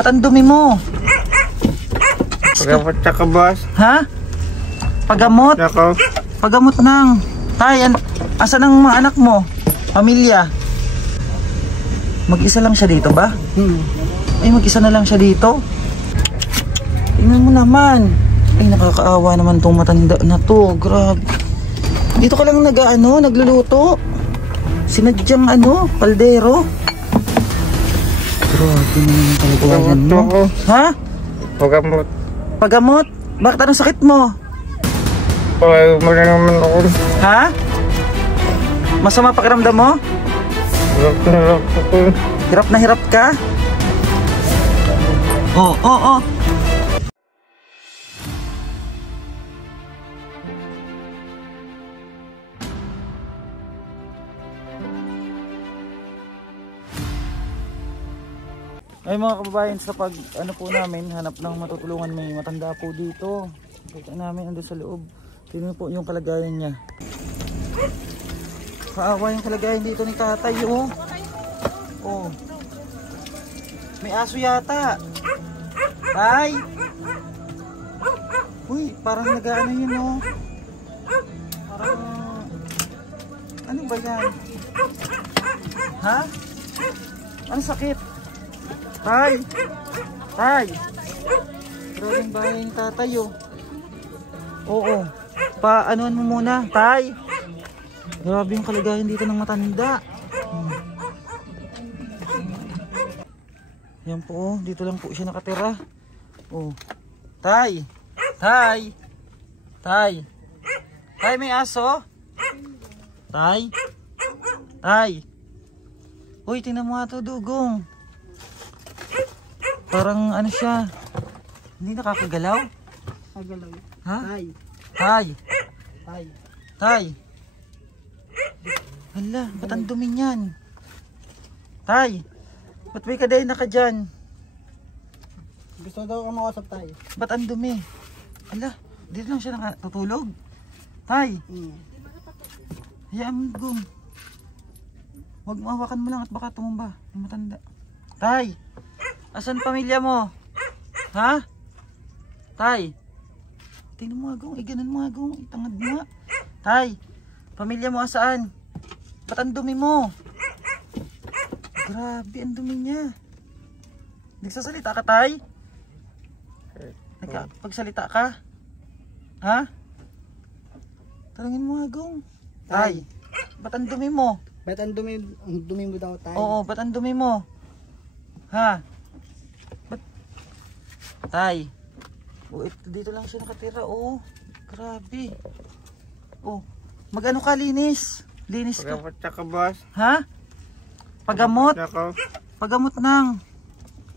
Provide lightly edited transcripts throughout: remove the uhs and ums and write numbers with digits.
Ba't ang dumi mo? Pagamot na ka, boss. Ha? Pagamot? Nako. Pagamot nang. Tay, asan ang mga anak mo? Pamilya? Mag-isa lang siya dito ba? Ay, mag-isa na lang siya dito? Tingnan mo naman. Ay, nakakaawa naman tong matanda na to. Grabe. Dito ka lang nagluluto. Sinadyang kaldero. Grabe naman talaga yan mo. Ha? Pagamot. Pagamot? Bakit anong sakit mo? Ay, muna naman ako. Ha? Masama pakiramdam mo? Hirap na hirap ako. Hirap na hirap ka? Oo. Ay mga kababayan, sa pag po namin, hanap ng matutulungan, may matanda po dito. Kita namin ando sa loob. Tingnan po yung kalagayan niya. Kaawa yung kalagayan dito ni tatay, oh. Oh. May aso yata. Tay. Uy, parang nag-ano yun, oh. Parang ano ba yan? Ha? Ano sakit? Tay! Tay! Grabe yung bahay ni tatay, oh. Oo. Paanoan mo muna, tay. Grabe yung kalagayan dito ng matanda. Yan po, oh. Dito lang po siya nakatira. Oh. Tay! Tay! Tay! Tay, may aso? Tay! Tay! Uy, tingnan mo nga ito, dugong. Parang ano siya. Hindi nakakagalaw? Kagalaw. Ha? Tay. Tay! Tay. Tay! Hala, ba't ang dumi niyan? Tay! Ba't may kadena ka dyan? Gusto daw ka makausap tayo. Ba't ang dumi? Hala, dito lang siya nakatutulog. Tay! Hayaan mo, Gong. Huwag mahawakan mo lang at baka tumumba. Yung matanda. Tay! Asan pamilya mo? Ha? Tay! Tingnan mo, Gong. Iganan mo, Gong. Itangad mo. Tay! Pamilya mo asaan? Ba't ang dumi mo? Grabe, ang dumi niya. Nagsasalita ka, Tay? Nagpagsalita ka? Ha? Tanungin mo, Gong. Tay! Ba't ang dumi mo? Ba't ang dumi mo daw tayo? Oo, ba't ang dumi mo? Ha? Ba't? Tay! Oh, dito lang siya nakatira, oh. Grabe. Oh, mag-ano ka, linis? Linis ka. Pagamot na ka, boss. Ha? Pagamot? Nako. Pagamot ng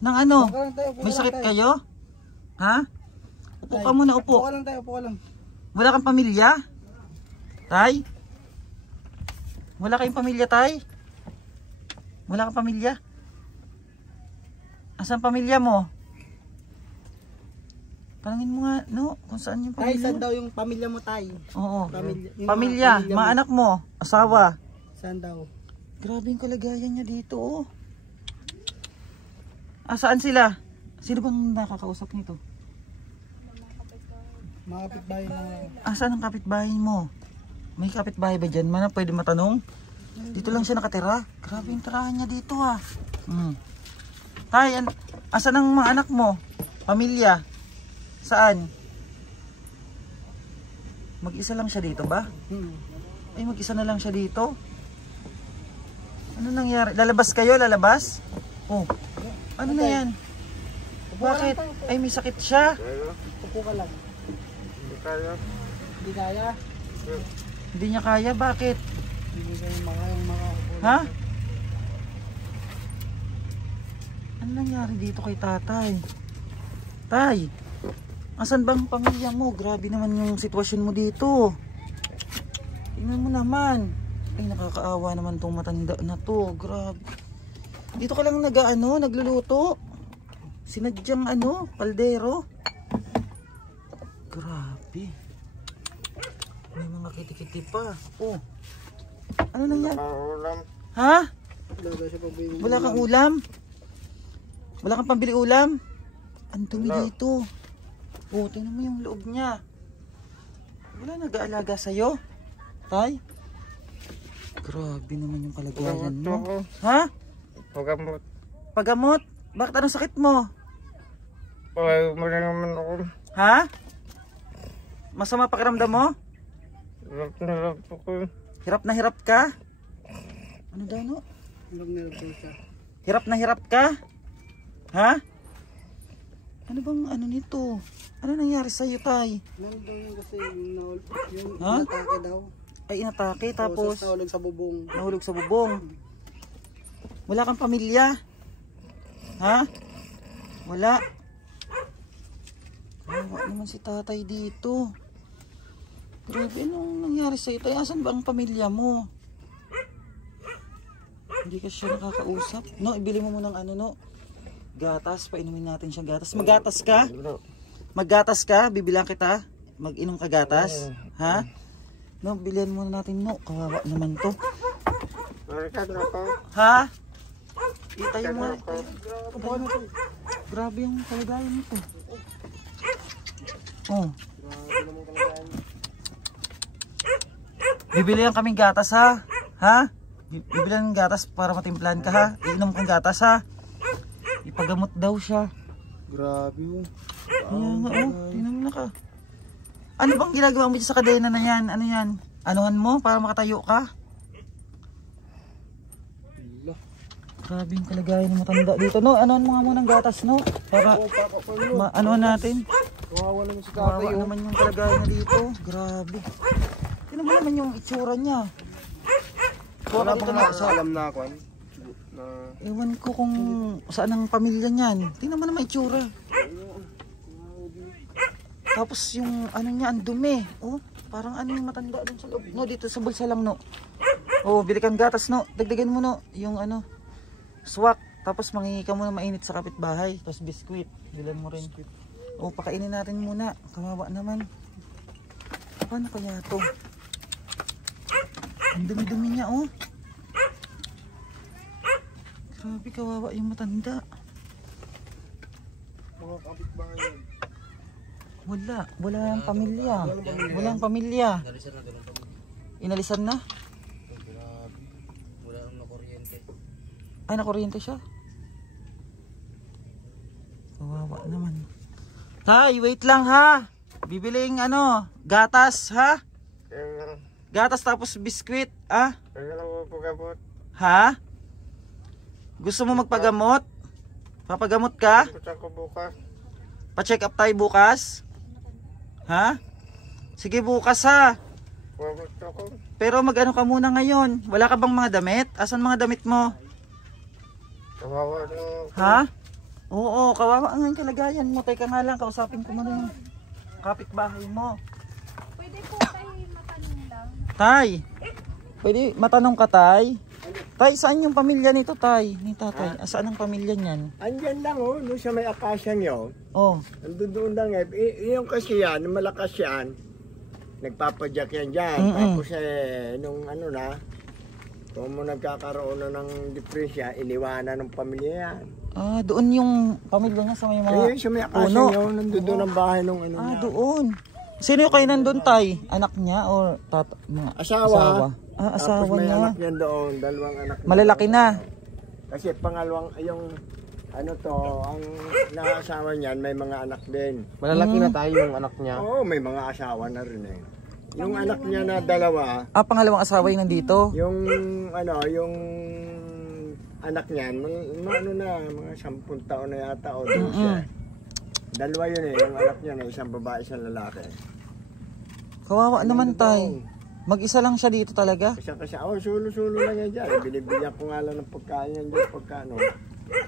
ano? Upo lang tayo, upo May lang sakit tayo. kayo? Ha? Upo ka muna, upo. Upo ka lang tayo, upo ka lang. Wala kang pamilya? Tay? Wala kayong pamilya, Tay? Wala kang pamilya? Asan pamilya mo? Tanungin mo nga, no? Kung saan yung Tay, pamilya? saan daw yung pamilya mo, Tay? Oo. Pamilya. Yung Pamilya, mo. mga anak mo, asawa. Saan daw? Grabe yung kalagayan niya dito, oh. Saan sila? Sino bang nakakausap nito? Mga kapitbahay na. Saan ang kapitbahay mo? May kapitbahay ba dyan? Mana, pwede matanong? Dito lang siya nakatira. Grabe yung tirahan niya dito, ah. Tay, asan ang mga anak mo? Pamilya? Saan? Mag-isa lang siya dito ba? Ay, mag-isa na lang siya dito? Ano nangyari? Lalabas kayo? Lalabas? Oh. Ano na yan? Bakit? Ay, may sakit siya. Upo ka lang. Hindi kaya. Hindi kaya? Hindi niya kaya. Bakit? Hindi kayo mga Ha? Ano nangyari dito kay tatay? Tay, asan bang pamilya mo? Grabe naman yung sitwasyon mo dito. Tingnan mo naman. Ay, nakakaawa naman tong matanda na to. Grabe. Dito ka lang nagluluto. Sinadyang kaldero. Grabe. May mga kitikiti pa. Oh. Ano nangyari? Ulam. Ha? Wala daw siya pabili. Wala kang ulam? Wala kang pambili ulam? Ang dumi Wala. dito. Oh, tingnan mo yung loob niya. Wala nag-aalaga sa'yo? Tay? Grabe naman yung kalagayan Pagamot mo. ako. Ha? Pagamot. Pagamot? Bakit anong sakit mo? Pag mo na naman ako. Ha? Masama pakiramdam mo? Hirap na hirap ako. Hirap na hirap ka? Ano daw no? Nervosa. Hirap na hirap ka? Ha? Ano bang ano nito? Ano nangyari sa'yo, Tay? Nandun yung kasi yung Ha? atake daw. Ay, inatake Tapos tapos nahulog sa bubong. nahulog sa bubong. Wala kang pamilya? Ha? Wala. Kawawa naman si tatay dito. Grabe, anong nangyari sa'yo, Tay? Asan ba ang pamilya mo? Hindi ka siya nakakausap. No, ibili mo muna ng ano, no? Gatas, painumin natin siya gatas. Maggatas ka? Maggatas ka? Bibilang kita? Mag-inom ka gatas? Ha? No, bilihan muna natin, no? Kawawa naman to. Marikat na ako. Ha? Itayo mo. Upuan mo to. Grabe yung kalagayan nito. Oh. Bibilihan kaming gatas, ha? Ha? Bibilihan ng gatas para matimplahan ka, ha? Iinom kang gatas, ha? Ipagamot daw siya. Grabe yun. Kaya nga, oh. Tingnan mo na ka. Ano bang ginagawa mo dyan sa kadena na yan? Ano yan? Anuhan mo para makatayo ka? Grabe yung kalagayan ng matanda dito, no? Anuhan mo nga muna ng gatas, no? Para anuhan natin. Kawawa naman si tatay Kawawa yun. naman yung kalagayan na dito. Grabe. Tingnan mo naman yung itsura niya. Kuha ka dito na sa... Alam na ako. Na Ewan ko kung saan ang pamilya niyan. Tingnan mo naman itsura. Tapos yung ano niya, ang dumi. Oh, parang ano yung matanda dun sa loob. No, dito sa bulsa lang, no. Oh, bili kang gatas, no. Dagdagan mo, no. Yung ano, swak. Tapos mangingi ka muna mainit sa kapitbahay. Tapos biskwit. Bilan mo rin. Oh, pakainin natin muna. Kawawa naman. Paano kaya to? Ang dumi-dumi niya, oh. Grabe, kawawa yung matanda. Mga kapitbahay yun. Walang pamilya. Walang pamilya. Inalisan na? Wala nang nakuryente. Ay, nakuryente siya. Kawawa naman. Tay, wait lang ha. Bibiling ano, gatas ha? kaya Gatas tapos biskwit, ah? kaya lang ako pagamot. Ha? Gusto mo magpagamot? Papagamot ka? Punta ko bukas. Pa-check up tayo bukas? Ha? Sige bukas ha. Pagamot ako. Pero mag-ano ka muna ngayon. Wala ka bang mga damit? Asan mga damit mo? Kawawa na ako. Ha? Oo, kawawa nga yung kalagayan mo. Teka nga lang, kausapin ko muna yung kapitbahay mo. Pwede po tayo matanong lang. Tay, pwede matanong ka, Tay? Tay, saan yung pamilya nito, Tay? Ni tatay, saan ang pamilya niyan? Andyan lang oh, doon sa may akasya niyo. Oh, Andun doon lang eh. Yung kasi yan, malakas yan. Nagpapadyak yan dyan. Mm-mm. Tapos nung ano na, kung mo nagkakaroon na ng depresya, iniwanan ng pamilya yan. doon yung pamilya niya sa may mga Ayun, sa may akasya puno. niyo, nandun doon ang bahay nung ano niya. Doon. Sino yung kayo nandun, Tay? Anak niya or mga Asawa. Asawa Tapos may niya. anak niya doon, dalawang anak niya. Malalaki na. Kasi pangalawang, yung ano to, ang naasawa niyan, may mga anak din. Malalaki na tayo yung anak niya. Oo, may mga asawa na rin eh. Yung anak niya na dalawa, Pangalawang asawa yung nandito? yung ano, yung anak niyan, mga ano na, mga 10 taon na yata o 12. Dalawa yun eh, yung anak niya na isang babae, isang lalaki. Kawawa naman, Tay. Mag-isa lang siya dito talaga? Isa kasi, sulo-sulo lang yan dyan. Binibigyan ko nga lang ng pagkain yan dyan, pagka ano.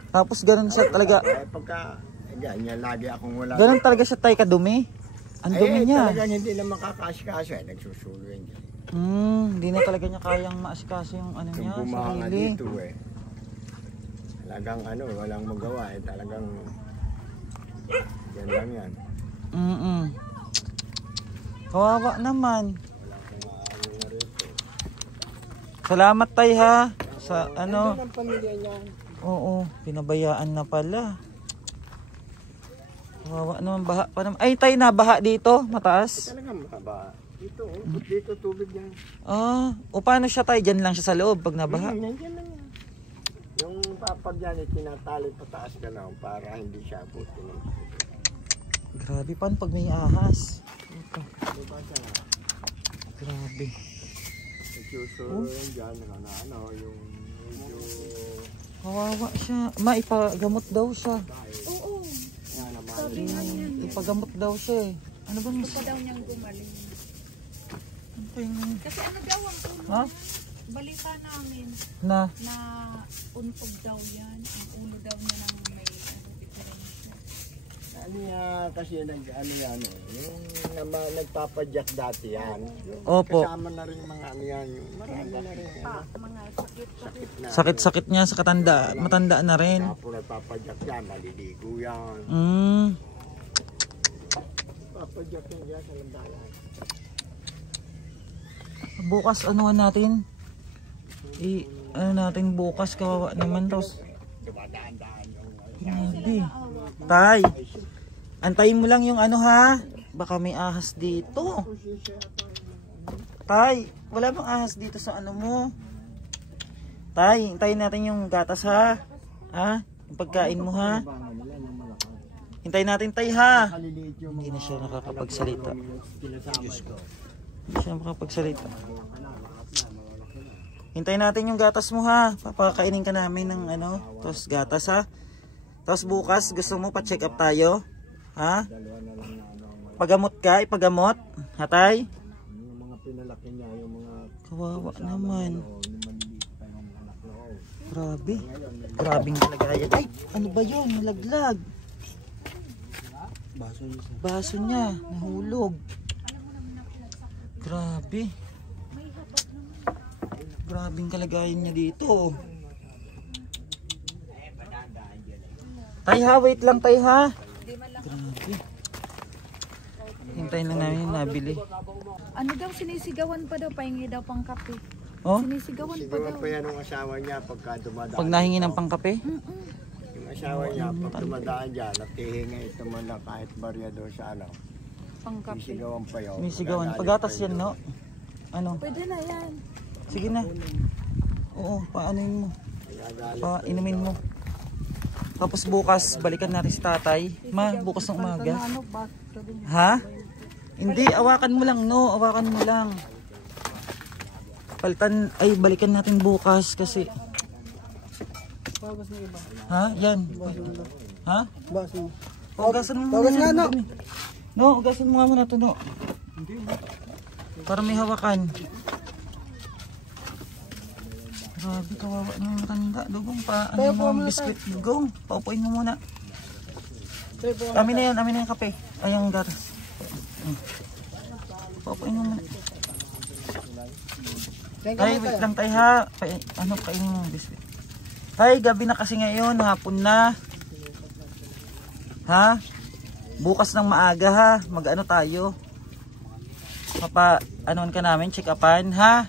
Tapos ganun siya talaga. Pagka, ganyan, lagi akong wala. Ganun talaga siya, Tay, kadumi? Ang dumi niya. Talagang hindi na makakasikasa eh, nagsusulo yan dyan. Hindi na talaga niya kayang maasikaso yung ano niya, Kung bumanga sarili. dito eh. Talagang ano, walang magawa eh. Talagang yan lang yan. Kawawa naman. Walang kumaano na rito. Salamat, Tay, ha. Sa ano, Nandun ang pamilya niya. oo, pinabayaan na pala. Kawawa naman, baha pa naman. Ay, tayo na, baha dito, mataas. Talaga mahaba. Dito, dito tubig yan. Ah, o paano siya tayo? Diyan lang siya sa loob pag nabaha. Nandiyan lang yan. Yung papag yan, tinatali pataas ka lang para hindi siya abutin. Grabe, paano pag may ahas? Ito, Diba siya nga? grabe. Nagsusuro yan dyan, ano, yung medyo... Kawawa siya. Maipagamot daw siya. Oo. Yan naman. Sabi nga niya. Ipagamot daw siya eh. Ano ba mas... Gusto daw niyang gumaling. Ano pa yung... Kasi ano daw ang ulo Ha? niya? Balita namin Na? na untog daw yan. Ang ulo daw niya ng may diferensya. Ano yan, kasi ano yan eh, yung nagpapadyak dati yan. Yung Opo. kasama na rin mga ano yan, yung marami na rin. Mga sakit-sakit. Na. Sakit-sakit niya sa matanda na rin. Tapos nagpapadyak yan, maliligo yan. Papadyak yan dyan sa landayan. Bukas anuhan natin. Ano natin bukas, kawawa naman daw. Dumadaan-daan yung Grabe. Tay, antayin mo lang yung ano ha. Baka may ahas dito. Tay, wala bang ahas dito sa ano mo? Tay, hintayin natin yung gatas ha. Ha? Yung pagkain mo ha. Hintayin natin tay ha. kaliliit yung Hindi na siya nakakapagsalita. kinasama ko. Hindi siya makakapagsalita. Hintayin natin yung gatas mo ha. Papakainin ka namin ng ano, tapos gatas ha. Tapos bukas gusto mo pa-check up tayo? Ha? Pagamot ka, ipagamot? Hatay? Yung mga pinalaki niya, yung mga Kawawa naman. yung maliliit pa yung anak ko. Grabe. Grabing kalagayan. Ay, ano ba yun? Nalaglag. Baso niya. Nahulog. Grabe. Grabing kalagayan niya dito. Tay ha, wait lang tay ha. Grabe. Hintayin lang namin yung nabili. Ano daw sinisigawan pa daw, pahingi daw pang kape. Oh, Sinisigawan pa Siguro daw. pa yan ng asawa niya pagka dumadaan. pag nahingi ng pangkape. Yung asawa niya, pag dumadaan dyan, nagtihinga ito man lang kahit barya doon sa ano. Pang kape. Sisigawan pa yun. May sigawan. Pagatas yan no? Ano? Pwede na yan. Sige na. Oo, paanuin mo. Painumin mo. Tapos bukas, balikan natin si tatay. Ma, bukas ng umaga. Ano ba? Sabi niya. Ha? Hindi, awakan mo lang, no? Awakan mo lang. Palitan, ay, balikan natin bukas kasi... Ha? Yan. Ha? Hugasan mo muna. No, hugasan mo nga muna ito, no? Para may hawakan. Grabe, kawawa ng matanda. Dugong pa, ano mo, biskuit. Dugong, paupuin mo muna. Amin na yan kape. Ay, yung gatas. Paupuin mo muna. Ay, wait lang tayo ha. Ano, kainin mo biskuit. Ay, gabi na kasi ngayon, hapon na. Ha? Bukas ng maaga ha. Mag-ano tayo. Anoan ka namin, check upan ha.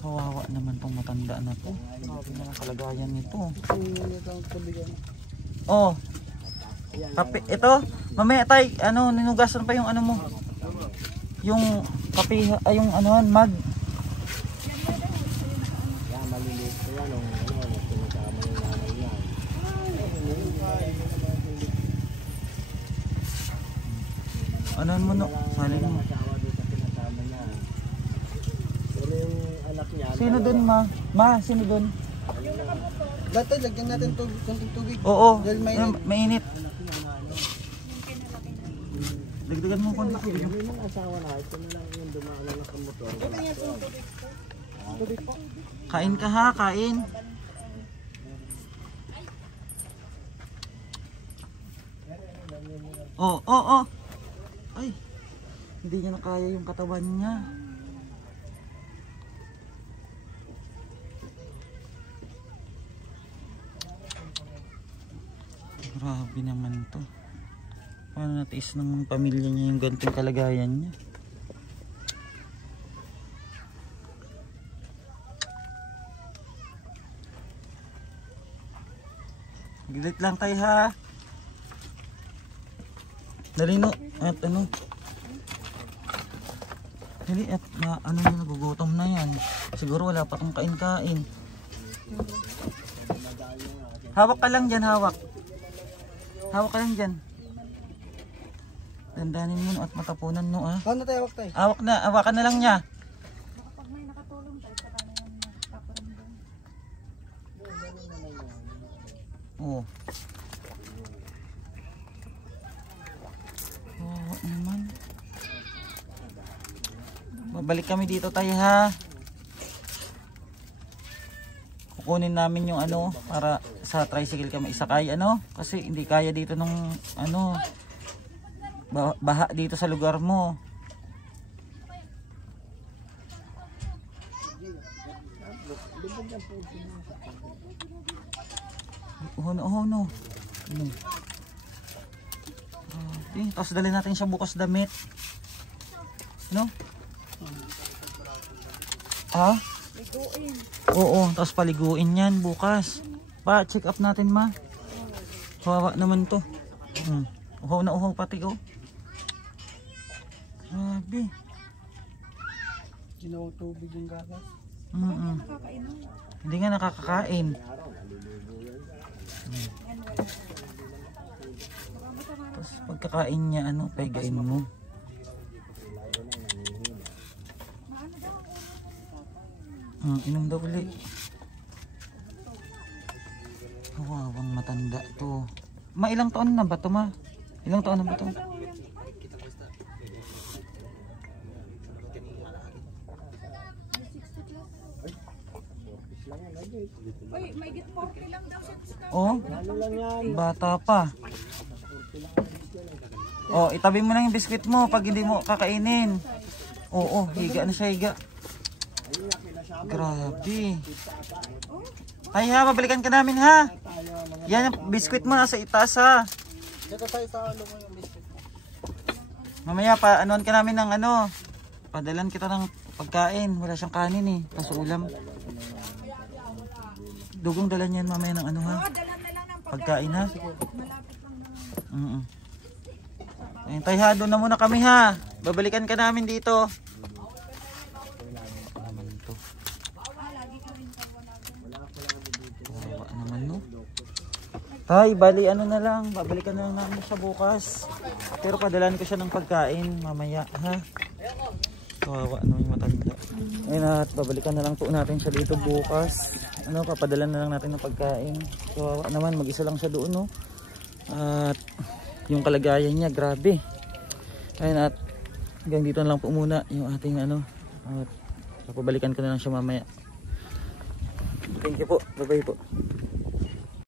Kawawa naman tong matanda na to. Grabe na ang kalagayan nito. Oh. Kape, ito. Mamaya tay, ano, ninugasan pa yung ano mo. Yung kape, ay yung ano, mag. Yan, maliliit pa yan. Ano, pinasama yung nanay niya. Ano mo no? Salin mo. Asawa doon sa pinasama niya. Pero yung anak niya... Sino dun ma? Ma, sino dun? Dati, lagyan natin konting tubig. Oo, Dahil mainit. mainit. Dagdagan mo konti tubig. Yung mga asawa na, ito na lang yung dumaan na nakamotor. Kain ka ha, kain. Oh. Ay, hindi niya na kaya yung katawan niya. Grabe naman to. Paano natiis ng pamilya niya yung ganitong kalagayan niya? Gilit lang tayo ha. Dali no. At ano. Dali at ano na nagugutom na yan. Siguro wala pa kang kain-kain. Hawak ka lang dyan, hawak. Hawak ka lang dyan. Dandanin mo no, at matapunan no ah. Ano tayo, hawak tayo? Hawak na, hawakan na lang niya. Kapag may nakatulong tayo, saka na yan magpaparamdam. Oo. Oo naman. Babalik kami dito tayo ha. Kukunin namin yung ano para sa tricycle kami isakay ano. Kasi hindi kaya dito nung ano baha dito sa lugar mo. Uho no. Tapos dali natin siya bukas damit. No? Ah? Liguin. Oo, tapos paliguin yan bukas. Pa, check up natin ma. Kawawa naman to. Uhaw na uhaw pati oh. Grabe. Ginawang tubig yung gagas. Nakakainom. Hindi nga nakakakain. Tapos pagkakain niya ano, paigain mo. Inom daw ulit. Kawawang matanda to. Ilang taon na ba to ma? Ilang taon na ba to? Uy, may git 40 lang daw siya. Oh, bata pa. Oh, itabi mo na yung biskwit mo pag hindi mo kakainin. Oo, higa na siya, higa. Grabe. Ay ha, babalikan ka namin ha. Yan yung biskwit mo nasa itaas ha. Dito tayo sa ulo mo yung biscuit mo. Mamaya pa anuan ka namin ng ano. Padalan kita ng pagkain. Wala siyang kanin eh. Kaso ulam. Dugong dalan yan mamaya ng ano ha. Dalan na lang ng Pagkain ha. malapit lang naman. Ayun tayo ha, doon na muna kami ha. Babalikan ka namin dito. Naman to. Kawawa naman no. Tay, bali ano na lang, babalikan na lang namin siya bukas. Pero padalan ko siya ng pagkain mamaya ha. Kawawa naman yung matanda. Ayun at babalikan na lang po natin siya dito bukas. Ano, papadalan na lang natin ng pagkain. Kawawa naman, mag-isa lang siya doon no. At yung kalagayan niya, grabe. Ayun at hanggang dito na lang po muna yung ating ano. At papabalikan ko na lang siya mamaya. Thank you po. Bye bye po.